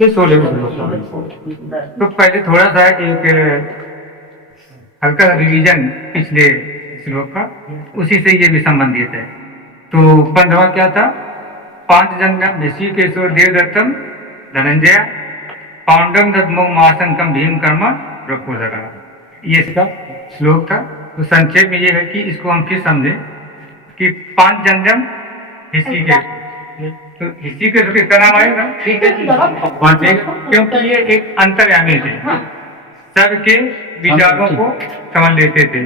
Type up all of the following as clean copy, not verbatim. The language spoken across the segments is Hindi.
ये 16 तो पहले थोड़ा सा एक हल्का रिवीजन पिछले श्लोक का, उसी से ये भी संबंधित है। तो 15वां क्या था? 5 जन ऋषिकेशो देवदत्तम धनंजय पांडव दद्मो महाशंकम भीम कर्मा प्रपोधरा, ये इसका श्लोक था। तो संक्षेप में ये है कि इसको हम फिर समझे कि 5 जन ऋषिकेश, तो ऋषिकेश किसका नाम आएगा? क्योंकि ये एक अंतर्यामी थे, सबके विचारों को समझ लेते थे,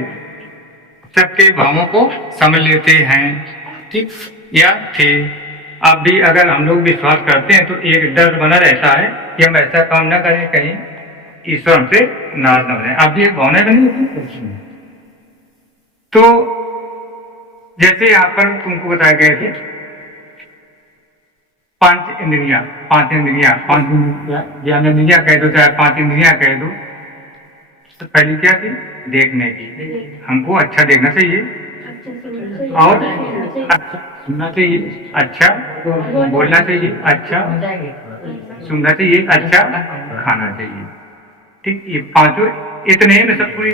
सबके भावों को समझ लेते हैं, ठीक या थे। अब भी अगर हम लोग विश्वास करते हैं तो एक डर बना रहता है कि हम ऐसा काम ना करें कहीं ईश्वर हमसे नाराज न हो जाए। आप भी एक भावना बनी होती। तो जैसे यहाँ पर तुमको बताए गए थे 5 इंद्रियां, 5 इंद्रियां, 5 इंद्रियां कह दो, चाहे 5 इंद्रियां कह दो। तो पहली क्या थी? देखने की, हमको अच्छा देखना चाहिए और अच्छा सुनना चाहिए, अच्छा बोलना चाहिए, अच्छा सुनना चाहिए, अच्छा खाना चाहिए, ठीक। ये 5 इतने ही में सब पूरी।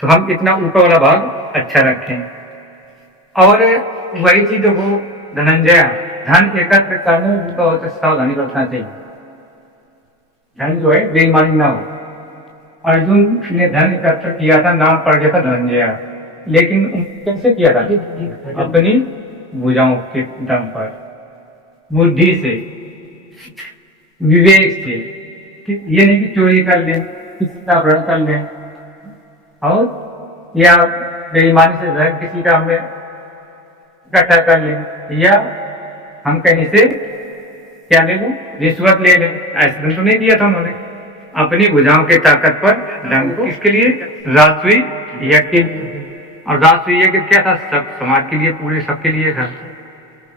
तो हम इतना ऊपर वाला भाग अच्छा रखें। और वही चीज देखो धनंजय, धन एकत्र करने में बहुत सावधानी रखना चाहिए। धन जो है बेईमानी ना हो। अर्जुन ने धन एकत्र किया था, नाम पड़ गया था धनंजय, लेकिन कैसे किया था? अपनी भुजाओं के दम पर, बुद्धि से, विवेक से। ये नहीं कि चोरी कर ले, किसी का अपहरण कर ले और या बेईमानी से धन किसी का हमें इकट्ठा कर ले, या हम कहीं से क्या ले लें, रिश्वत ले लें। ऐसा तो नहीं दिया था उन्होंने। अपनी भुजाओं के ताकत पर धन, किसके लिए? राष्ट्रीय यज्ञ। और राष्ट्रीय यज्ञ क्या था? सब समाज के लिए, पूरे सबके लिए था।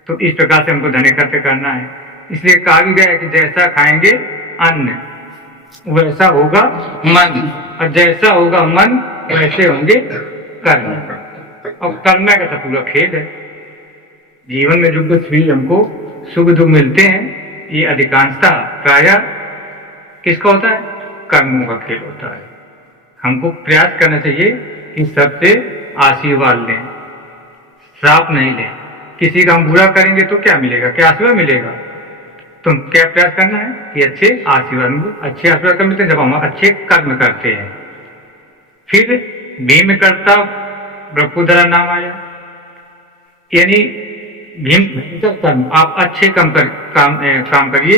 तो इस प्रकार से हमको धन एकत्र करना है। इसलिए कहा भी गया है कि जैसा खाएंगे अन्न वैसा होगा मन, और जैसा होगा मन वैसे होंगे कर्म। और करना का तो पूरा खेल है। जीवन में जो कुछ भी हमको सुख दुख मिलते हैं, ये अधिकांशतः प्रायः किसका होता है? कर्मों का खेल होता है। हमको प्रयास करना चाहिए कि सबसे आशीर्वाद लें, श्राप नहीं लें। किसी का हम बुरा करेंगे तो क्या मिलेगा? क्या आशीर्वाद मिलेगा? तो क्या प्रयास करना है कि अच्छे आशीर्वाद कब मिलते हैं? जब हम अच्छे कर्म करते हैं। फिर भीम करता ब्रह्मोदरा नाम आया, यानी भीम कर्म, आप अच्छे काम करिए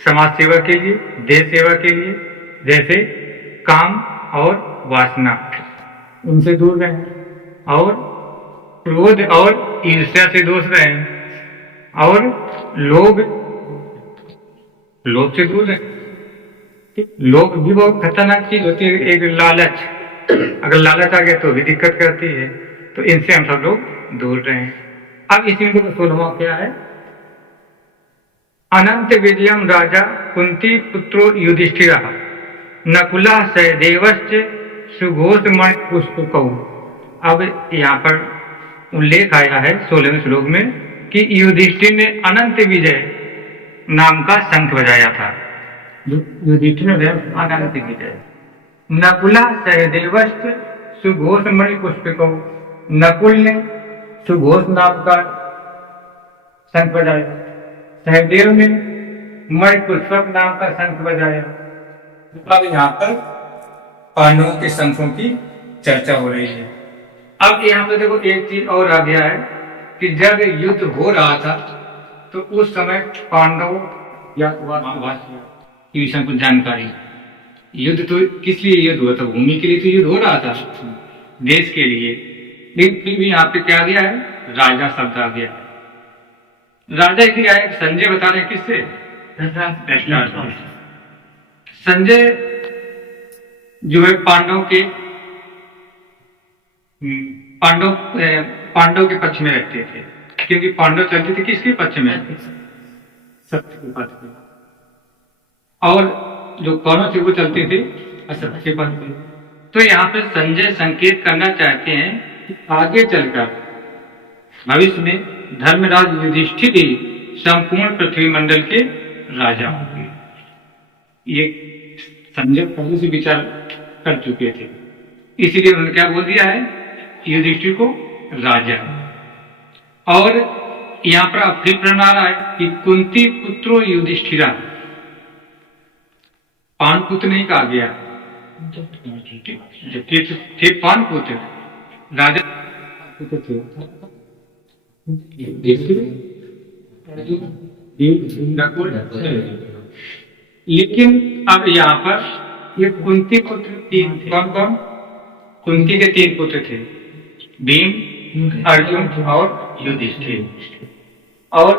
समाज सेवा के लिए, देश सेवा के लिए। जैसे काम और वासना, उनसे दूर रहें, और क्रोध और ईर्ष्या से दूर रहें, और लोभ से दूर रहें। लोभ भी बहुत खतरनाक चीज होती है। एक लालच, अगर लालच आ गया तो भी दिक्कत करती है। तो इनसे हम सब लोग दूर रहें। अब इसी में 16वां क्या है? अनंत विजयम राजा कुंती पुत्रो युधिष्ठिरः नकुलः सहदेवश्च सुघोषमणि पुष्पकौ। अब यहाँ पर उल्लेख आया है 16वें श्लोक में कि युधिष्ठिर ने अनंत विजय नाम का शंख बजाया था। युधिष्ठिर ने अनंत विजय। नकुलः सहदेवश्च सुघोषमणि पुष्पकौ, नकुल ने सुघोष नाम का शंख बजाया, सहदेव ने मणि पुष्पक नाम का शंख बजाया। अब यहाँ पर पांडवों के शंखों की चर्चा हो रही है। अब यहाँ पे देखो एक चीज और आ गया है कि जब युद्ध हो रहा था तो उस समय पांडव या की विषय कुछ जानकारी। युद्ध तो किस लिए युद्ध हुआ था? भूमि के लिए तो युद्ध हो रहा था, देश के लिए। लेकिन फिर भी यहाँ पे क्या आ गया है? राजा शब्द आ गया। राजा इसलिए आए, संजय बता रहे किससे? संजय जो है पांडव के पक्ष में रहते थे, क्योंकि पांडव चलते थे किसके पक्ष में? सत्य के पक्ष में। और जो कौरव थे वो चलते थे असत्य के पक्ष में। तो यहाँ पे संजय संकेत करना चाहते हैं कि आगे चलकर भविष्य में धर्मराज युधिष्ठिर ही संपूर्ण पृथ्वी मंडल के राजा होंगे। ये संजय पहले से विचार कर चुके थे, इसीलिए उन्होंने क्या बोल दिया है, युधिष्ठिर को राजा। और यहाँ पर अब फिर प्रश्न आ रहा है कि कुंती पुत्रो युधिष्ठिरा, पान पुत्र नहीं कहा गया, जबकि थे पान पुत्र, राजा पुत्र थे। लेकिन अब यहाँ पर ये कुंती पुत्र तीन थे। कौन कौन? कुंती के तीन पुत्र थे, भीम, अर्जुन और युधिष्ठिर, और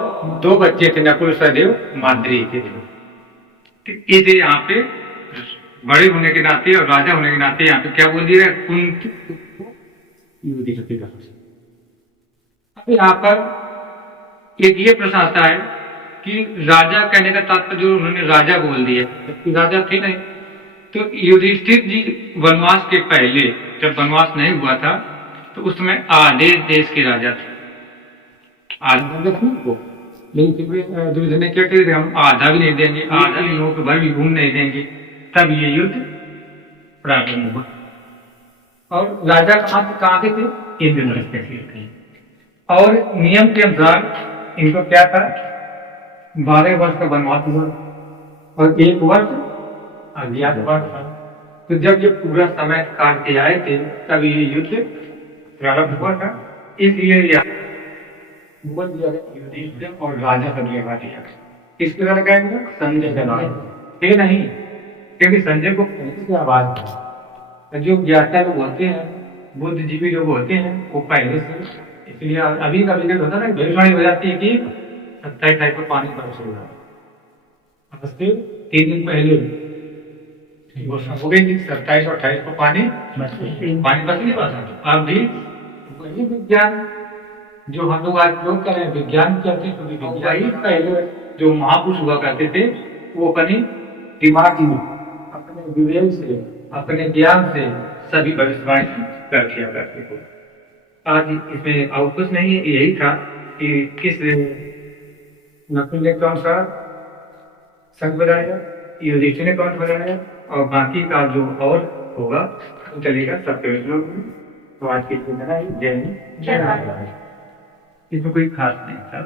दो बच्चे थे, नकुल, सहदेव, माद्री के। इसे यहाँ पे बड़े होने के नाते और राजा होने के नाते यहाँ पे क्या बोल दिया, कुंती युधिष्ठिर। अब यहाँ पर एक ये प्रश्न आता है कि राजा कहने का तात्पर्य जो उन्होंने राजा बोल दिया, जबकि राजा थे नहीं। तो युधिष्ठिर जी वनवास के पहले, जब वनवास नहीं हुआ था, तो उस समय आधे देश के राजा थे। आधे को लेकिन दुर्योधन ने क्या कह, हम आधा भी नहीं देंगे, आधा भी लोगों को भर भी घूम नहीं देंगे। तब ये युद्ध प्रारंभ हुआ। और राजा कहाँ के थे? इंद्रप्रस्थ के थे। और नियम के अनुसार इनको क्या था, 12 वर्ष का वनवास हुआ और 1 वर्ष अज्ञातवास था। तो जब ये पूरा समय काट के आए थे, तब ये युद्ध प्रारंभ हुआ था। इसलिए बोल दिया युधिष्ठिर और राजा सब लगा दिया। किसके द्वारा लगाएंगे? संजय के द्वारा। ये नहीं, क्योंकि संजय को पहले से आवाज था। जो ज्ञाता लोग होते हैं, बुद्धिजीवी लोग होते हैं, वो पहले से, इसलिए अभी कभी कभी होता है ना, भविष्यवाणी हो जाती है कि 27 तारीख को पानी बरस होगा, 3 दिन पहले घोषणा हो गई थी 27 और 28 को पानी बस नहीं पाता। अब भी वही विज्ञान जो हम लोग आज प्रयोग कर रहे हैं, विज्ञान कहते हैं, वही पहले जो महापुरुष हुआ करते थे, वो अपनी दिमाग में, अपने विवेक से, अपने ज्ञान से सभी भविष्यवाणी कर किया करते थे। आज इसमें और कुछ नहीं है, यही था कि किस नकुल ने कौन सा संघ बनाया, युधिष्ठिर ने कौन बनाया, और बाकी का जो और होगा वो चलेगा सबके लोग में। तो आज की जय हिंद, जय भारत। इसमें कोई खास नहीं था।